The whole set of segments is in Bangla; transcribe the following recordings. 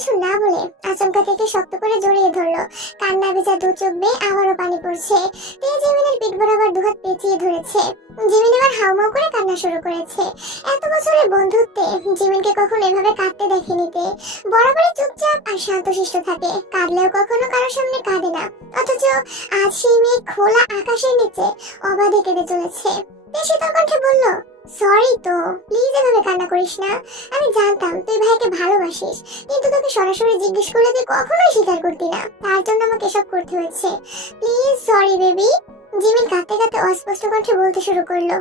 কিছু না বলে আচমকা থেকে শক্ত করে জড়িয়ে ধরলো। কান্না ভেজা দু চোখ বেয়ে আবারও পানি পড়ছে। তে জিমিনের পিঠ বরাবর দুহাত পেঁচিয়ে ধরেছে। জিমিন এবার হাউমাউ করে কান্না শুরু করেছে। এত বছরের বন্ধুত্বে জিমিনকে কখনো এভাবে কাঁদতে দেখেনি তে। বরাবরই চুপচাপ আর শান্তশিষ্ট থাকে, কাঁদলেও কখনো কারোর সামনে কাঁদে না। অথচ আজ সেই মেয়ে খোলা আকাশের নিচে অবাধে কেঁদে চলেছে। তে শীতল কণ্ঠে বলল, সরি তো, প্লিজ এভাবে কান্না করিস না। আমি জানতাম তুই ভাইকে ভালোবাসিস, কিন্তু তোকে সরাসরি জিজ্ঞেস করলে তুই কখনোই স্বীকার করতি না। তার জন্য আমাকে এসব করতে হয়েছে। Please sorry baby. জিমিন কাঁদতে কাঁদতে অস্পষ্ট কণ্ঠে বলতে শুরু করলো,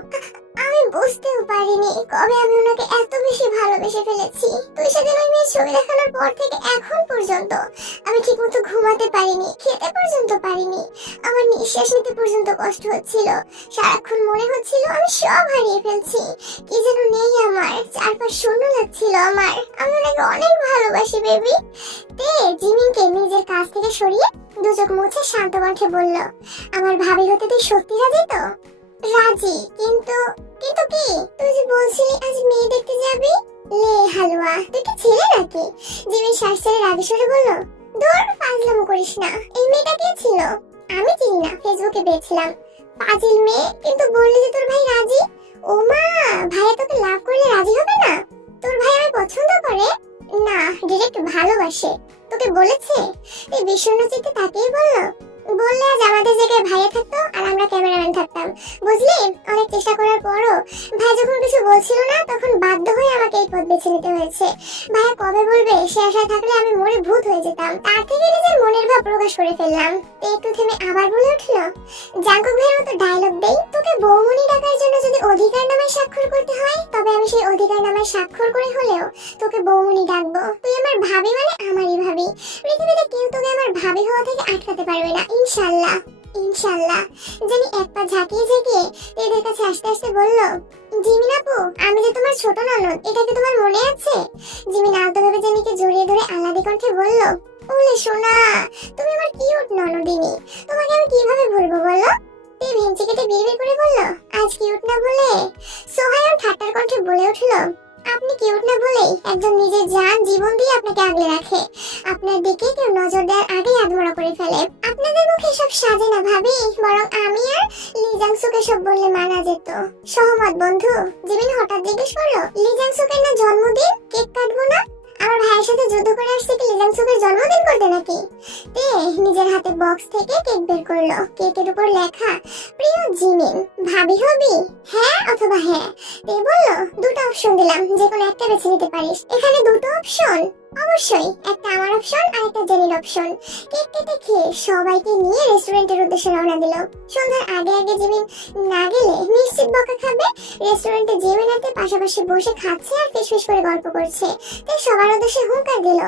আমি বুঝতেও পারিনি কবে আমি ওনাকে এত বেশি ভালোবেসে ফেলেছি। তুই সেদিন ওই মেয়ের ছবি দেখানোর পর থেকে এখন পর্যন্ত আমি ঠিকমতো ঘুমাতে পারিনি, খেতে পর্যন্ত পারিনি। আমার নিঃশ্বাস নিতে পর্যন্ত কষ্ট হচ্ছিল। সারাক্ষণ মনে হচ্ছিল আমি সব হারিয়ে ফেলছি। কি যেন নেই আমার, চারপাশ শূন্য লাগছিল আমার। আমি ওনাকে অনেক ভালোবাসি বেবি। তে জিমিনকে নিজের কাছ থেকে সরিয়ে দু চোখ মুছে শান্ত কণ্ঠে বলল, আমার ভাবি হতে তুই সত্যি রাজি তো? রাজি, কিন্তু কিন্তু কি? তুই যে বলছিলি আজ মেয়ে দেখতে যাবি। লে হালুয়া, তুই কি ছেলে নাকি? জিমিন শ্বাস ছেড়ে রাগী স্বরে বলল, দূর, ফাজলামো করিস না। এই মেয়েটা কে ছিল? আমি চিনি না, ফেসবুকে পেয়েছিলাম। পাজিল মেয়ে, কিন্তু বললি যে তোর ভাই রাজি। ও মা, ভাইয়া তোকে লাভ করলে রাজি হবে না? তোর ভাই আমায় পছন্দ করে না, ডিরেক্ট ভালোবাসে। তোকে বলেছে? এই বিষণ্ণ চিত্তে তাকিয়ে বলল, বললে আজ আমাদের জায়গায় ভাইয়া থাকতো আর আমরা ক্যামেরাম্যান থাকতাম। বুঝলি, অনেক চেষ্টা করার পরও ভাই যখন কিছু বলছিল না, তখন বাধ্য হয়ে আমাকে এই পথ বেছে নিতে হয়েছে। ভাইয়া কবে বলবে সে আশায় থাকলে আমি মরে ভূত হয়ে যেতাম। তার থেকে নিজের মনের ভাব প্রকাশ করে ফেললাম। একটু থেমে আবার বলে উঠল, জাঙ্কুক ভাইয়ের মতো ডায়লগ দেই, তোকে বৌমনি ডাকার জন্য যদি অধিকার নামে স্বাক্ষর করতে হয়, তবে আমি সেই অধিকার নামে স্বাক্ষর করে হলেও তোকে বৌমনি ডাকবো। তুই আমার ভাবি মানে আমারই ভাবি। পৃথিবীতে কেউ তোকে আমার ভাবি হওয়া থেকে আটকাতে পারবে না, ইনশাআল্লাহ। ইনশাআল্লাহ। জানি এক পা ঝাঁকিয়ে ঝাঁকিয়ে এদের কাছে আসতে আসতে বলল, জিমিন আপু, আমি যে তোমার ছোট ননদ, এটা কি তোমার মনে আছে? জিমিন আলতোভাবে জেনিকে জড়িয়ে ধরে আহ্লাদী কণ্ঠে বলল, ওলে সোনা, তুমি আমার কিউট ননদিনী, তোমাকে আমি কিভাবে ভুলবো বলো? তে ভেঞ্চি কেটে বিড়বিড় করে বলল, আজ কিউট না বলে? সোহায়ন ঠাট্টার কণ্ঠে বলে উঠল, আপনি কিউট না বলেই একজন নিজের জান জীবন দিয়ে আপনাকে আগলে রাখে। আপনার দিকে কেউ নজর দেওয়ার আগেই আধমরা করে ফেলে। আপনাদের মুখে সব সাজে না ভাবি, বরং আমি আর লিজাংসুকে সব বললে মানা যেত। সহমত বন্ধু? জিমিন হঠাৎ জিজ্ঞেস করলো, লিজাংসুকের না জন্মদিন, কেক কাটবো না? আমার ভাইয়ের সাথে যুদ্ধ করে আসছে কি লিজাংসুকের জন্মদিন করতে নাকি? তে নিজের হাতে বক্স থেকে কেক বের করলো। কেকের উপর লেখা, প্রিয় জিমিন, ভাবি হবি? হ্যাঁ অথবা হ্যাঁ। তে বলল, দুটো অপশন দিলাম, যে কোনো একটা বেছে নিতে পারিস। এখানে দুটো অপশন? অবশ্যই, একটা আমার অপশন আর একটা জেনির অপশন। কেক কেটে খেয়ে সবাইকে নিয়ে রেস্টুরেন্টের উদ্দেশ্যে রওনা দিল। সন্ধ্যার আগে আগে জিমিন না গেলে নিশ্চিত বকা খাবে। রেস্টুরেন্টে জিমিন হাতে পাশাপাশি বসে খাচ্ছে আর ফিসফিস করে গল্প করছে। তাই সবার উদ্দেশ্যে হুঙ্কার দিল,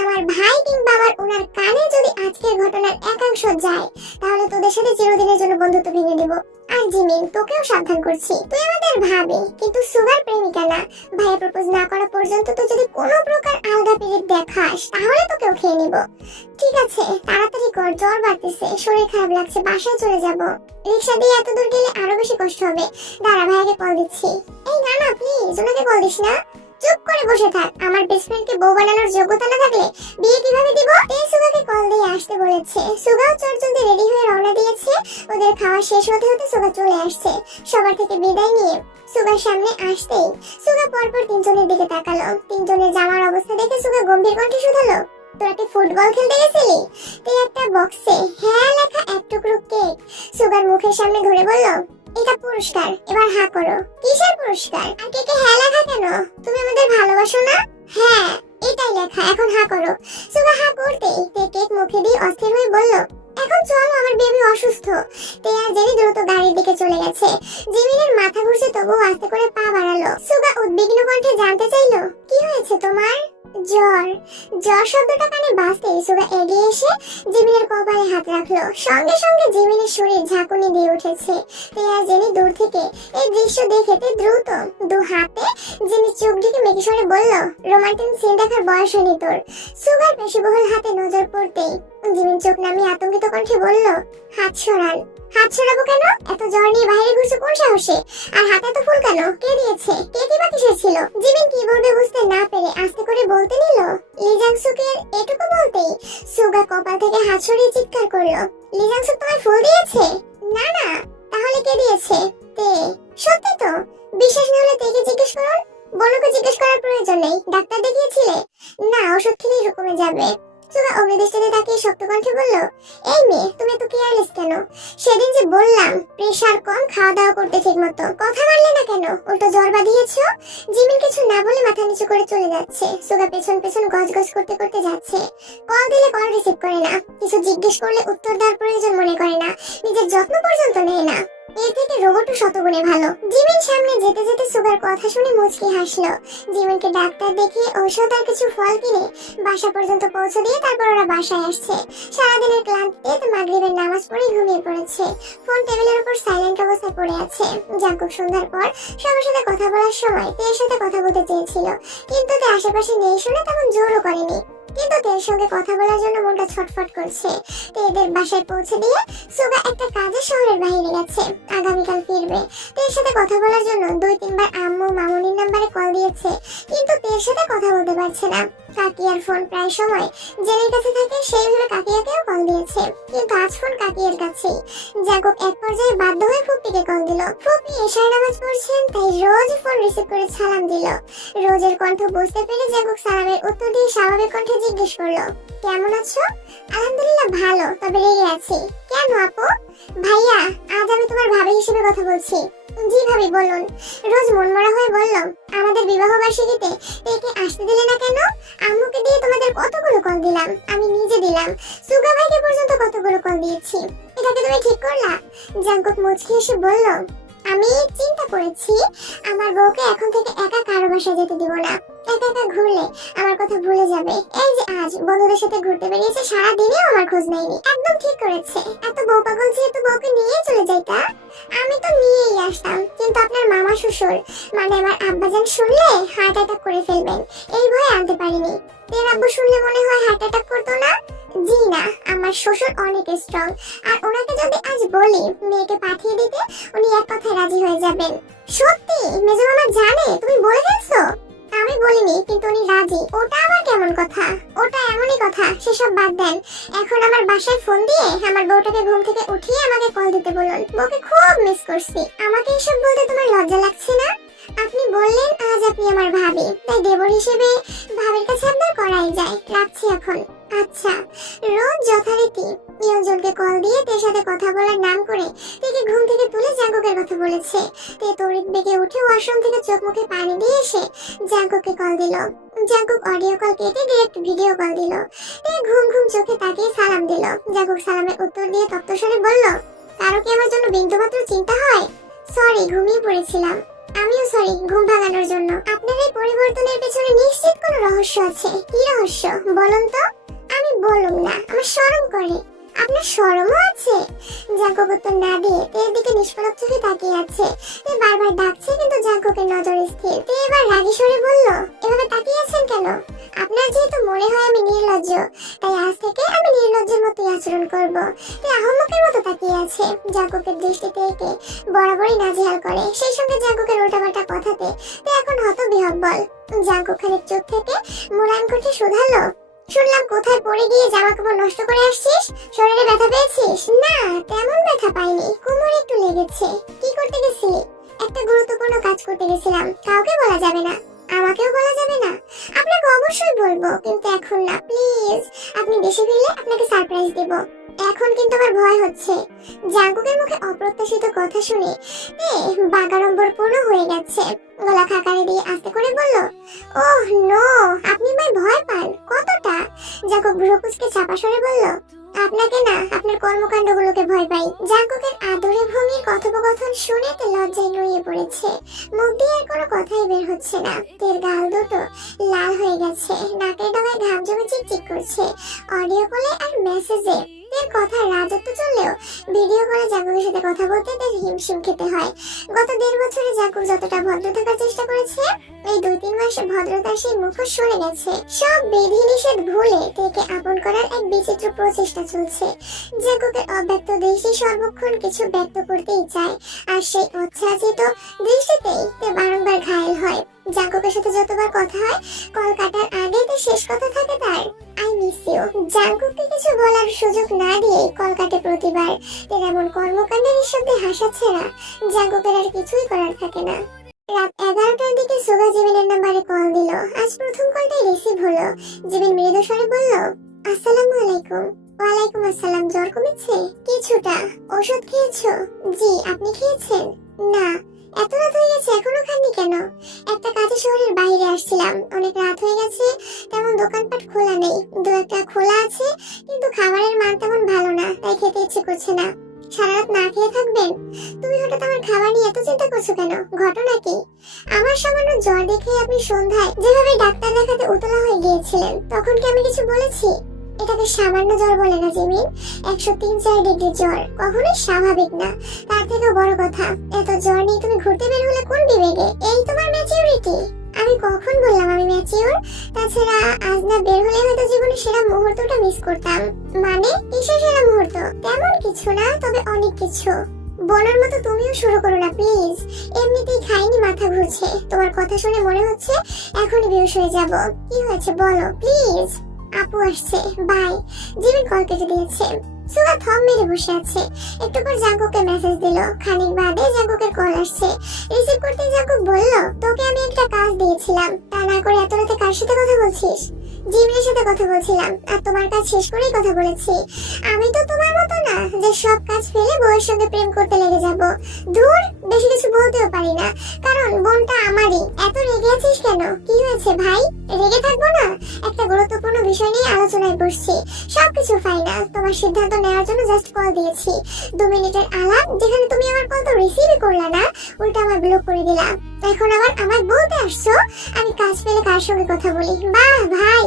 আমার ভাই কিংবা আমার ওনার কানে যদি আজকের ঘটনার একাংশ যায়, তাহলে তোদের সাথে চিরদিনের জন্য বন্ধুত্ব ভেঙে দেব। আর জিমিন, তোকেও সাবধান করছি, তুই আমাদের ভাবি কিন্তু সুগার প্রেমিকা না। ভাইয়া প্রপোজ না করা পর্যন্ত তুই যদি কোনো প্রকার আলগা পিরিত দেখাস, তাহলে তোকেও খেয়ে নিব। ঠিক আছে, তাড়াতাড়ি কর, জ্বর বাড়তেছে, শরীর খারাপ লাগছে, বাসায় চলে যাব। রিক্সা দিয়ে এত দূর গেলে আরো বেশি কষ্ট হবে। দাঁড়া, ভাইয়াকে কল দিচ্ছি। এই না না, প্লিজ ওনাকে কল দিস না। চুপ করে বসে থাক। আমার বেস্ট ফ্রেন্ডকে বউ বানানোর যোগ্যতা না থাকলে বিয়ে কিভাবে দিব? এই সুগাকে কল দিয়ে আসতে বলেছে। সুগাও চটজলদি রেডি হয়ে রওনা দিয়েছে। ওদের খাওয়া শেষ হতে হতে সুগা চলে আসছে। সবার থেকে বিদায় নিয়ে সুগার সামনে আসতেই সুগা পরপর তিনজনের দিকে তাকালো। তিনজনের জামার অবস্থা দেখে সুগা গম্ভীর কণ্ঠে শুধালো, তোরা কি ফুটবল খেলতে গেছিলি? তুই একটা বক্সে হ্যাঁ লেখা এক টুকরো কেক সুগার মুখের সামনে ধরে বলল, এটা পুরস্কার, এবার হা করো। কিসের পুরস্কার? আর কেকে হ্যাঁ লেখা কেন? তুমি আমাদের ভালোবাসো না? হ্যাঁ, এটাই লেখা, এখন হা করো। সুগা হা করতেই তে কেক মুখে দিয়ে অস্থির হয়ে বলল, এখন চলো, আমার বেবি অসুস্থ। তে আর জেনি দ্রুত গাড়ির দিকে চলে গেছে। জিমিনের মাথা ঘুরছে, তবুও আস্তে করে পা বাড়ালো। সুগা উদ্বিগ্ন কণ্ঠে জানতে চাইলো, কি হয়েছে তোমার? জ্বর। জ্বর শব্দটা কানে বাজতেই সুগা এগিয়ে এসে জিমিনের কপালে হাত রাখলো। সঙ্গে সঙ্গে জিমিনের শরীর ঝাঁকুনি দিয়ে উঠেছে। তে আর জেনি দূর থেকে এই দৃশ্য দেখে তে দ্রুত দু হাতে জেনি চোখ ঢেকে মেকি স্বরে বলল, রোমান্টিক সিন দেখার বয়স হয়নি তোর। সুগার পেশিবহুল হাতে নজর পড়তেই জিমিন চোখ নামিয়ে আতঙ্কিত কণ্ঠে বলল, হাত সরান। হাত সরাবো কেন? এত জ্বর নিয়ে বাইরে ঘুরছো কোন সাহসে? আর হাতে এত ফুল কেন? কে দিয়েছে? কে কি বা কিসের ছিল? জিমিন কি বলবে বুঝতে না পেরে আস্তে করে বলতে নিল। লি জাংসুকের এটুকু বলতেই সুগা কপাল থেকে হাত সরিয়ে চিৎকার করলো, লি জাংসুক তোমায় ফুল দিয়েছে? না না। তাহলে কে দিয়েছে? তে। সত্যি তো? বিশ্বাস না হলে তেকে জিজ্ঞেস করুন। বনুকে জিজ্ঞেস করার প্রয়োজন নেই। ডাক্তার দেখিয়েছিলে? না, ওষুধ খেলেই কমে যাবে। সুগা অগ্নিদৃষ্টিতে তাকিয়ে শক্ত কণ্ঠে বলল, এই মেয়ে, তুমি এত কেয়ারলেস কেন? সেদিন যে বললাম প্রেসার কম, খাওয়া দাওয়া করতে ঠিক মতো, কথা মানলে না কেন? উল্টো জ্বর বাঁধিয়েছো। জিমিন কিছু না বলে মাথা নিচু করে চলে যাচ্ছে। সুগা পেছন পেছন গজগজ করতে করতে যাচ্ছে। কল দিলে কল রিসিভ করে না, কিছু জিজ্ঞেস করলে উত্তর দেওয়ার প্রয়োজন মনে করে না, নিজের যত্ন পর্যন্ত নেয় না। এর থেকে রোবটও শতগুণে ভালো। জিমিন সামনে যেতে যেতে সুগার কথা শুনে মুচকি হাসলো। জিমিনকে ডাক্তার দেখিয়ে ঔষধ আর কিছু ফল কিনে বাসা পর্যন্ত পৌঁছে দিয়ে তারপর ওরা বাসায় আসছে। সারাদিনের ক্লান্তিতে মাগরিবের নামাজ পড়ে ঘুমিয়ে পড়েছে। ফোন টেবিলের উপর সাইলেন্ট অবস্থায় পড়ে আছে। জাঙ্কুক সন্ধ্যার পর সবার সাথে কথা বলার সময় তের সাথে কথা বলতে চেয়েছিল, কিন্তু তে আশেপাশে নেই শুনে তেমন জোরও করেনি। কিন্তু তের সঙ্গে কথা বলার জন্য মনটা ছটফট করছে। তেদের বাসায় পৌঁছে দিয়ে সুগা একটা কাজে শহরের বাইরে গেছে, আগামীকাল ফিরবে। তের সাথে কথা বলার জন্য 2-3 বার আম্মু মামুনির নাম্বারে কল দিয়েছে, কিন্তু তের সাথে কথা বলতে পারছে না। কাকিয়ার ফোন প্রায় সময় জেনের কাছে থাকে, সেই ভেবে কাকিয়াকেও কল দিয়েছে, কিন্তু আজ ফোন কাকিয়ার কাছেই। জাগক এক পর্যায়ে বাধ্য হয়ে ফুপিকে কল দিল। ফুপি এশার নামাজ পড়ছেন, তাই রোজ ফোন রিসিভ করে সালাম দিল। রোজের কণ্ঠ বুঝতে পেরে জাগক সালামের উত্তর দিয়ে স্বাভাবিক কণ্ঠে জিজ্ঞেস করলো, কেমন আছো? আলহামদুলিল্লাহ ভালো, তবে রেগে আছি। কেন আপু? ভাইয়া, আজ আমি তোমার ভাবি হিসেবে কথা বলছি। জি ভাবি বলুন। রোজ মনমরা হয়ে বলল, আমাদের বিবাহ বার্ষিকীতে একে আসতে দিলে না কেন? আম্মুকে দিয়ে তোমাদের কতগুলো কল দিলাম, আমি নিজে দিলাম, সুগা ভাইকে পর্যন্ত কতগুলো কল দিয়েছি, এটাকে তুমি ঠিক করলা? জাঙ্কুক মুচকি হেসে বলল, আমি চিন্তা করেছি আমার বউকে এখন থেকে একা কারো বাসায় যেতে দিব না। একা একা ঘুরলে আমার কথা ভুলে যাবে। এই যে আজ বন্ধুদের সাথে ঘুরতে বেরিয়েছে, সারা দিনেও আমার খোঁজ নেয়নি। একদম ঠিক করেছে। এত বউ পাগল যেহেতু বউকে নিয়ে চলে যাইতা। আমি তো নিয়েই আসতাম, কিন্তু আপনার মামা শ্বশুর মানে আমার আব্বাজান শুনলে হার্ট অ্যাটাক করে ফেলবেন, এই ভয়ে আনতে পারিনি। তের আব্বু শুনলে মনে হয় হার্ট অ্যাটাক করতো না? জি না, আমার শ্বশুর অনেক স্ট্রং, আর ওনাকে যদি আজ বলি মেয়েকে পাঠিয়ে দিতে, উনি এক কথায় রাজি হয়ে যাবেন। সত্যি? মেজো মামা জানে তুমি বলে ফেলছো? আমি বলিনি, কিন্তু উনি রাজি। ওটা আবার কেমন কথা? ওটা এমনই কথা, সেসব বাদ দেন। এখন আমার বাসায় ফোন দিয়ে আমার বউটাকে ঘুম থেকে উঠিয়ে আমাকে কল দিতে বলুন। বউকে খুব মিস করছি। আমাকে এসব বলতে তোমার লজ্জা লাগছে না? আপনি বললেন আজ আপনি আমার ভাবি, তাই দেবর হিসেবে ভাবির কাছে আবদার করাই যায়। রাখছি এখন। আচ্ছা। রোজ যথারীতি নিয়ন্ত্রণকে কল দিয়ে তের সাথে কথা বলার নাম করে তেকে ঘুম থেকে তুলে জাঙ্কুকের কথা বলেছে। তে তড়িৎ বেগে উঠে ওয়াশরুম থেকে চোখ মুখে পানি দিয়ে এসে জাঙ্কুককে কল দিল। জাঙ্কুক অডিও কল কেটে ডিরেক্ট ভিডিও কল দিল। তে ঘুম ঘুম চোখে তাকিয়ে সালাম দিল। জাঙ্কুক সালামের উত্তর দিয়ে তপ্ত স্বরে বলল, কারো কি আমার জন্য বিন্দুমাত্র চিন্তা হয়? সরি, ঘুমিয়ে পড়েছিলাম। আমিও সরি ঘুম ভাঙানোর জন্য। আপনার এই পরিবর্তনের পেছনে নিশ্চিত কোনো রহস্য আছে। কি রহস্য বলুন তো? আমি বলুম না, আমার শরম করে। আপনার শরমও আছে? জাঙ্কুক উত্তর না দিয়ে তের দিকে নিষ্পলক চোখে তাকিয়ে আছে। তে বারবার ডাকছে, কিন্তু জাঙ্কুকের নজর স্থির। তে এবার রাগী স্বরে বলল, এভাবে তাকিয়ে আছেন কেন? আপনার যেহেতু মনে হয় আমি নির্লজ্জ, তাই আজ থেকে আমি নির্লজ্জের মতোই আচরণ করব। তে আহম্মকের মতো তাকিয়ে আছে। জাঙ্কুকের দৃষ্টিতে একে বরাবরই নাজেহাল করে। সেই সঙ্গে জাঙ্কুকের উল্টাপাল্টা কথাতে তে এখন হতবিহ্বল। জাঙ্কুক খানিক চোখ থেকে মোলায়েম কণ্ঠে শুধালো, শুনলাম কোথায় পড়ে গিয়ে জামা কাপড় নষ্ট করে আসছিস? শরীরে ব্যথা পেয়েছিস? না, তেমন ব্যথা পাইনি, কোমরে একটু লেগেছে। কি করতে গেছিলি? একটা গুরুত্বপূর্ণ কাজ করতে গেছিলাম। কাউকে বলা যাবে না। আমাকেও বলা যাবে না? আপনাকে অবশ্যই বলবো, কিন্তু এখন না প্লিজ। আপনি দেশে ফিরলে আপনাকে সারপ্রাইজ দেব। এখন কিন্তু আমার ভয় হচ্ছে। জাঙ্কুকের মুখে অপ্রত্যাশিত কথা শুনে বাগাড়ম্বর পূর্ণ হয়ে গেছে। গলা খাকারে দিয়ে আস্তে করে বলল, ওহ নো, আপনি ভাই ভয় পান? কতটা? জাঙ্কুক ভ্রুকুচকে চাপা স্বরে বলল, আপনাকে না, আপনার কর্মকাণ্ডগুলোকে ভয় পাই। জাঙ্কুকের আদরে ভঙ্গির কথোপকথন শুনে তে লজ্জায় নুয়ে পড়েছে। মুখ দিয়ে আর কোনো কথাই বের হচ্ছে না। তের গাল দুটো লাল হয়ে গেছে, নাকের ডগায় ঘাম জমে চিকচিক করছে। অডিও কলে আর মেসেজে তের কথার রাজত্ব চললেও ভিডিও কলে জাঙ্কুকের সাথে কথা বলতে তার হিমশিম খেতে হয়। গত 1.5 বছরে জাঙ্কুক যতটা ভদ্র থাকার চেষ্টা করেছে, এই 2-3 মাসে ভদ্রতার সেই মুখোশ সরে গেছে। সব বিধি নিষেধ ভুলে তেকে আপন করার এক বিচিত্র প্রচেষ্টা চলছে। জাঙ্কুকের অব্যক্ত দৃষ্টি সর্বক্ষণ কিছু ব্যক্ত করতেই চায়, আর সেই উচ্ছ্বাসিত দৃষ্টিতেই তে বারংবার ঘায়েল হয়। জাঙ্কুকের সাথে যতবার কথা হয়, কল কাটার আগে তো শেষ কথা থাকে তার, আই মিস ইউ। জাঙ্কুককে কিছু বলার সুযোগ না দিয়ে কল কাটে প্রতিবার। এর এমন কর্মকাণ্ডের শব্দে হাসা ছাড়া জাঙ্কুকের আর কিছুই করার থাকে না। রাত 11টার দিকে সুগা জিমিনের নাম্বারে কল দিল। আজ প্রথম কলটাই রিসিভ হলো। জিমিন মৃদু স্বরে বলল, আসসালামু আলাইকুম। ওয়ালাইকুম আসসালাম। জ্বর কমেছে? কিছুটা। ওষুধ খেয়েছো? জি। আপনি খেয়েছেন? না। এত রাত হয়ে গেছে, এখনো খাননি কেন? একটা কাজে শহরের বাইরে আসছিলাম, অনেক রাত হয়ে গেছে, তেমন দোকানপাট খোলা নেই। দু একটা খোলা আছে, কিন্তু খাবারের মান তেমন ভালো না, তাই খেতে ইচ্ছে করছে না। সারা রাত না খেয়ে থাকবেন? তুমি হঠাৎ আমার খাবার নিয়ে এত চিন্তা করছো কেন? ঘটনা কি? আমার সামান্য জ্বর দেখে আপনি সন্ধ্যায় যেভাবে ডাক্তার দেখাতে উতলা হয়ে গিয়েছিলেন, তখন কি আমি কিছু বলেছি? এটাকে সামান্য জ্বর বলে না জিমিন, 103-4 ডিগ্রি জ্বর কখনোই স্বাভাবিক না। তার থেকেও বড় কথা, এত জ্বর নিয়ে তুমি ঘুরতে বের হলে কোন বিবেকে? এই তোমার ম্যাচিউরিটি? আমি কখন বললাম আমি ম্যাচিউর? তাছাড়া আজ না বের হলে হয়তো জীবনের সেরা মুহূর্তটা মিস করতাম। মানে কিসের সেরা মুহূর্ত? তেমন কিছু না, তবে অনেক কিছু। বলার মতো তুমিও শুরু করো না প্লিজ। এমনিতেই খাইনি, মাথা ঘুরছে। তোমার কথা শুনে মনে হচ্ছে এখনই বেহুশ হয়ে যাব। কি হয়েছে বলো প্লিজ। আপু আসছে, বাই। জিমিন কল কেটে দিয়েছে। সুগা থম মেরে বসে আছে। একটু পর জাঙ্কুককে মেসেজ দিল। খানিক বাদে জাঙ্কুকের কল আসছে। রিসিভ করতে জাঙ্কুক বলল, তোকে আমি একটা কাজ দিয়েছিলাম, তা না করে এত রাতে কার সাথে কথা বলছিস? জিমিনের সাথে কথা বলছিলাম, আর তোমার কাজ শেষ করেই কথা বলেছি। আমি তো তোমার মতো না যে সব কাজ ফেলে বউয়ের সঙ্গে প্রেম করতে লেগে যাব। দূর, বেশি কিছু বলতেও পারি না, কারণ বোনটা আমারই। এত রেগে আছিস কেন? কি হয়েছে ভাই? রেগে থাকবো না, একটা গুরুত্বপূর্ণ বিষয় নিয়ে আলোচনায় বসছি। সবকিছু ফাইনাল, তোমার সিদ্ধান্ত নেওয়ার জন্য জাস্ট কল দিয়েছি। 2 মিনিটের আলাপ, যেখানে তুমি আমার কল তো রিসিভই করলা না, উল্টা আমার ব্লক করে দিলা। এখন আবার আমায় বলতে আসছো আমি কাজ পেলে কার সঙ্গে কথা বলি? বাহ ভাই।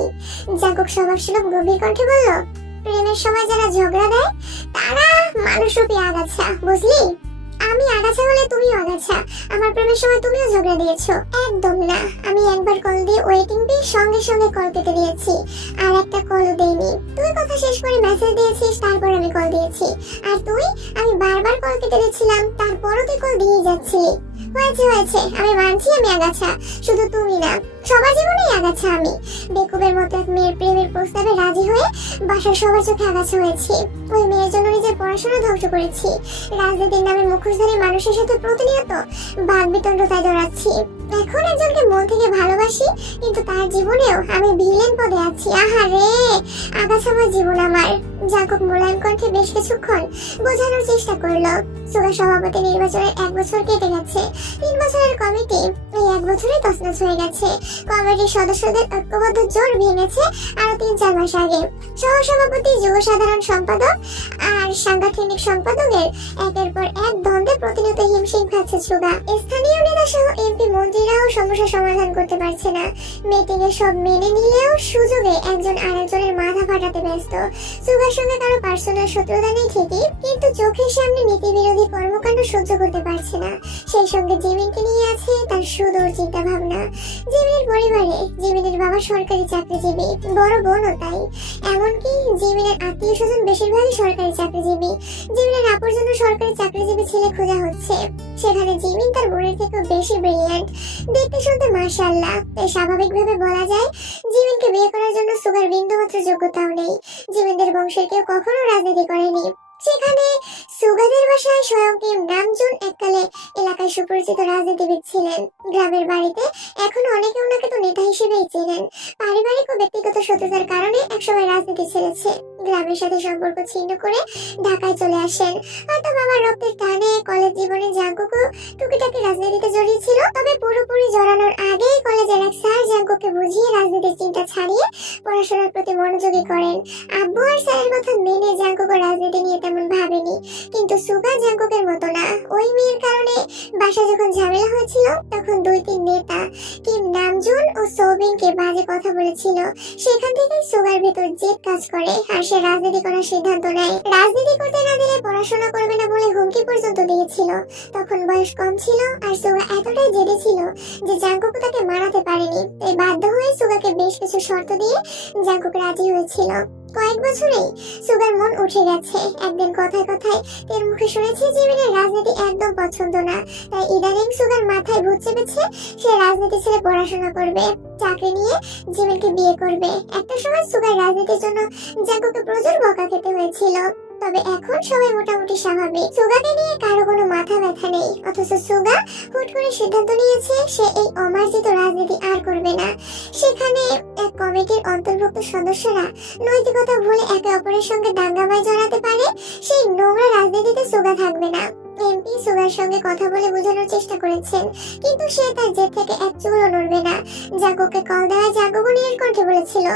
জাঙ্কুক স্বভাবসুলভ গভীর কণ্ঠে বলল, প্রেমের সময় যারা ঝগড়া দেয় তারা মানুষরূপী আগাছা, বুঝলি? আমি আগাছা হলে তুমিও আগাছা। আমার প্রেমের সময় তুমিও ঝগড়া দিয়েছো? একদম না। আমি একবার কল দিয়ে ওয়েটিং পেয়ে সঙ্গে সঙ্গে কল কেটে দিয়েছি, আর একটা কলও দেইনি। তুই কথা শেষ করে মেসেজ দিয়েছিস, তারপর আমি কল দিয়েছি। আর তুই? আমি বারবার কল কেটে দিচ্ছিলাম, তারপরও তুই কল দিয়ে যাচ্ছিলি। হয়েছে, আমি মানছি আমি আগাছা। শুধু তুমি না, সবার জীবনেই আগাছা আমি। বেকুবের মতো এক মেয়ের প্রেমের প্রস্তাবে রাজি হয়ে বাসার সবার চোখে আগাছা হয়েছি। ওই মেয়ের জন্য নিজের পড়াশোনা ধ্বংস করেছি। রাজনীতির নামে মুখোশধারী মানুষের সাথে প্রতিনিয়ত বাদ বিতণ্ডতায় দৌড়াচ্ছি। এখন একজনকে মন থেকে ভালোবাসি, কিন্তু তার জীবনেও আমি ভিলেন পদে আছি। আহারে, আগাছাময় জীবন আমার। জাঙ্কুক মোলায়েম কণ্ঠে বেশ কিছুক্ষণ বোঝানোর চেষ্টা করলো। সুগা সভাপতি নির্বাচনের 1 বছর কেটে গেছে। 3 বছরের কমিটি এই 1 বছরে তছনছ হয়ে গেছে। কমিটির সদস্যদের ঐক্যবদ্ধ জোর ভেঙেছে আরো 3-4 মাস আগে। সহসভাপতি, যুব সাধারণ সম্পাদক আর সাংগঠনিক সম্পাদকের একের পর এক দ্বন্দ্বে প্রতিনিয়ত হিমশিম খাচ্ছে সুগা। স্থানীয় নেতা সহ এমপি মন্ত্রীরাও সমস্যা সমাধান করতে পারছে না। মিটিং এ সব মেনে নিলেও সুযোগে একজন আরেকজনের মাথা ফাটাতে ব্যস্ত। সুগার সঙ্গে কারো পার্সোনাল শত্রুতা নেই ঠিকই, কিন্তু চোখের সামনে নীতি বিরোধী কর্মকাণ্ড সহ্য করতে পারছে না। সেই সঙ্গে জিমিনকে নিয়ে আছে তার সুদূর চিন্তা ভাবনা। জিমিনের পরিবারে জিমিনের বাবা সরকারি চাকরিজীবী, বড় বোনও তাই। এমনকি জিমিনের আত্মীয় স্বজন বেশিরভাগই সরকারি চাকরিজীবী। জিমিনের আপুর জন্য সরকারি চাকরিজীবী ছেলে খোঁজা হচ্ছে। সেখানে জিমিন তার বোনের থেকেও বেশি ব্রিলিয়ান্ট, দেখতে শুনতে মাশাআল্লাহ। তাই স্বাভাবিকভাবে বলা যায় জিমিনকে বিয়ে করার জন্য সুগার বিন্দুমাত্র যোগ্যতাও নেই। জিমিনদের বংশের কেউ কখনো রাজনীতি করেনি। সেখানে সুগাদের বাসায় স্বয়ং কিম নামজুন এককালে এলাকায় সুপরিচিত রাজনীতিবিদ ছিলেন। গ্রামের বাড়িতে এখনো অনেকে ওনাকে তো নেতা হিসেবেই চেনেন। পারিবারিক ও ব্যক্তিগত শত্রুতার কারণে একসময় রাজনীতি ছেড়েছে। গ্রামের সাথে সম্পর্ক ছিন্ন করে ঢাকায় চলে আসেন। হয়তো বাবার রক্তের টানে কলেজ জীবনে জাঙ্কুকও টুকিটাকি রাজনীতিতে জড়িয়েছিল, তবে পুরোপুরি জড়ানোর আগেই কলেজের এক স্যার জাঙ্কুককে বুঝিয়ে রাজনীতির চিন্তা ছাড়িয়ে পড়াশোনার প্রতি মনোযোগী করেন। আব্বু আর স্যারের কথা মেনে জাঙ্কুকও রাজনীতি নিয়ে তেমন ভাবেনি, কিন্তু সুগা জাঙ্কুকের মতো না। ওই মেয়ের কারণে বাসায় যখন ঝামেলা হয়েছিল, তখন 2-3 নেতা কিম নামজুন ও সৌবিনকে বাজে কথা বলেছিল। সেখান থেকেই সুগার ভেতর জেদ কাজ করে, আর সে রাজনীতি করার সিদ্ধান্ত নেয়। রাজনীতি করতে না দিলে পড়াশোনা করবে না বলে হুমকি পর্যন্ত দিয়েছিল। তখন বয়স কম ছিল, আর সুগা এতটাই জেদে ছিল যে জাঙ্কুক তাকে মারাতে পারেনি। তাই বাধ্য হয়ে সুগাকে বেশ কিছু শর্ত দিয়ে জাঙ্কুক রাজি হয়েছিল। কয়েক বছরেই সুগার মন উঠে গেছে। একদিন কথায় কথায় তের মুখে শুনেছি জিমিনের রাজনীতি একদম পছন্দ না, তাই ইদানিং সুগার মাথায় ভূত চেপেছে সে রাজনীতি ছেড়ে পড়াশোনা করবে, চাকরি নিয়ে জিমিনকে বিয়ে করবে। একটা সময় সুগার রাজনীতির জন্য জাঙ্কুকে প্রচুর বকা খেতে হয়েছিল, তবে এখন সবাই মোটামুটি স্বাভাবিক। সুগাকে নিয়ে কারো কোনো মাথা ব্যথা নেই, অথচ সুগা হুট করে সিদ্ধান্ত নিয়েছে সে এই অমার্জিত রাজনীতি আর করবে না। সেখানে এক কমিটির অন্তর্ভুক্ত সদস্যরা নৈতিকতা ভুলে একে অপরের সঙ্গে দাঙ্গাবায় জড়াতে পারে, সেই নোংরা রাজনীতিতে সুগা থাকবে না। এমপি সুগার সঙ্গে কথা বলে বোঝানোর চেষ্টা করেছেন, কিন্তু সে তার জেদ থেকে এক চুলও নড়বে না। জাঙ্কুকে কল দেওয়ায় জাঙ্কু নীলের কণ্ঠে বলেছিল,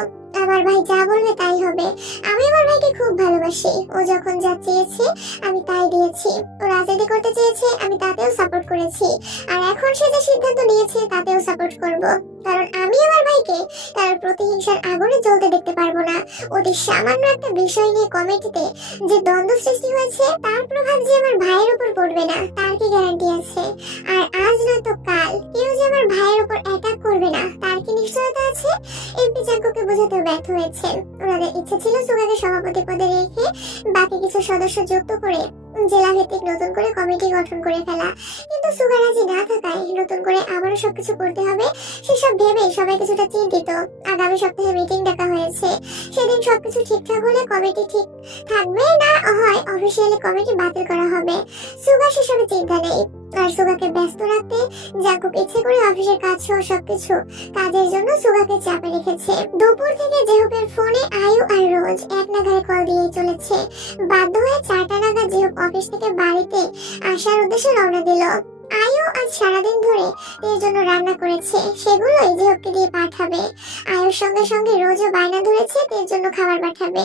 আমার ভাই যা বলবে তাই হবে। আমি আমার ভাইকে খুব ভালোবাসি, ও যখন যা চেয়েছে আমি তাই দিয়েছি। ও রাজনীতি করতে চেয়েছে, আমি তাতেও সাপোর্ট করেছি, আর এখন সে যে সিদ্ধান্ত নিয়েছে তাতেও সাপোর্ট করব, কারণ আমি আমার ভাইকে তার প্রতিহিংসার আগুনে জ্বলতে দেখতে পারবো না। অতি সামান্য একটা বিষয় নিয়ে কমিটিতে যে দ্বন্দ্ব সৃষ্টি হয়েছে তার প্রভাব যে আমার ভাইয়ের উপর পড়বে না তার কি গ্যারান্টি আছে? আর আজ নয়তো কাল কেউ যে আমার ভাইয়ের উপর অ্যাটাক করবে না তার কি নিশ্চয়তা আছে? এমপি জাঙ্কুকে বোঝাতে ব্যর্থ হয়েছেন। ওনাদের ইচ্ছে ছিল সুগাকে সভাপতি পদে রেখে বাকি কিছু সদস্য যুক্ত করে জেলা ভিত্তিক নতুন করে কমিটি গঠন করে ফেলা, কিন্তু সুগা রাজি না থাকায় নতুন করে আবারও সবকিছু করতে হবে সেসব ভেবে সবাই কিছুটা চিন্তিত। আগামী সপ্তাহে মিটিং ডাকা হয়েছে, সেদিন সবকিছু ঠিকঠাক হলে কমিটি ঠিক থাকবে, না হয় অফিসিয়ালি কমিটি বাতিল করা হবে। সুগা সেসবে চিন্তা নেই, আর সুগাকে ব্যস্ত রাখতে জাঙ্কুক ইচ্ছে করে অফিসের কাজ সহ সবকিছু কাজের জন্য সুগাকে চাপে রেখেছে। দুপুর থেকে জেহুপের ফোনে আয়ু আর রোজ এক নাগাড়ে কল দিয়েই চলেছে। বাধ্য হয়ে 4টা নাগাদ জেহুপ অফিস থেকে বাড়িতে আসার উদ্দেশ্যে রওনা দিল। আয়ু আজ সারাদিন ধরে এর জন্য রান্না করেছে, সেগুলোই জেহুপকে দিয়ে পাঠাবে। আয়ুর সঙ্গে সঙ্গে রোজও বায়না ধরেছে এর জন্য খাবার পাঠাবে।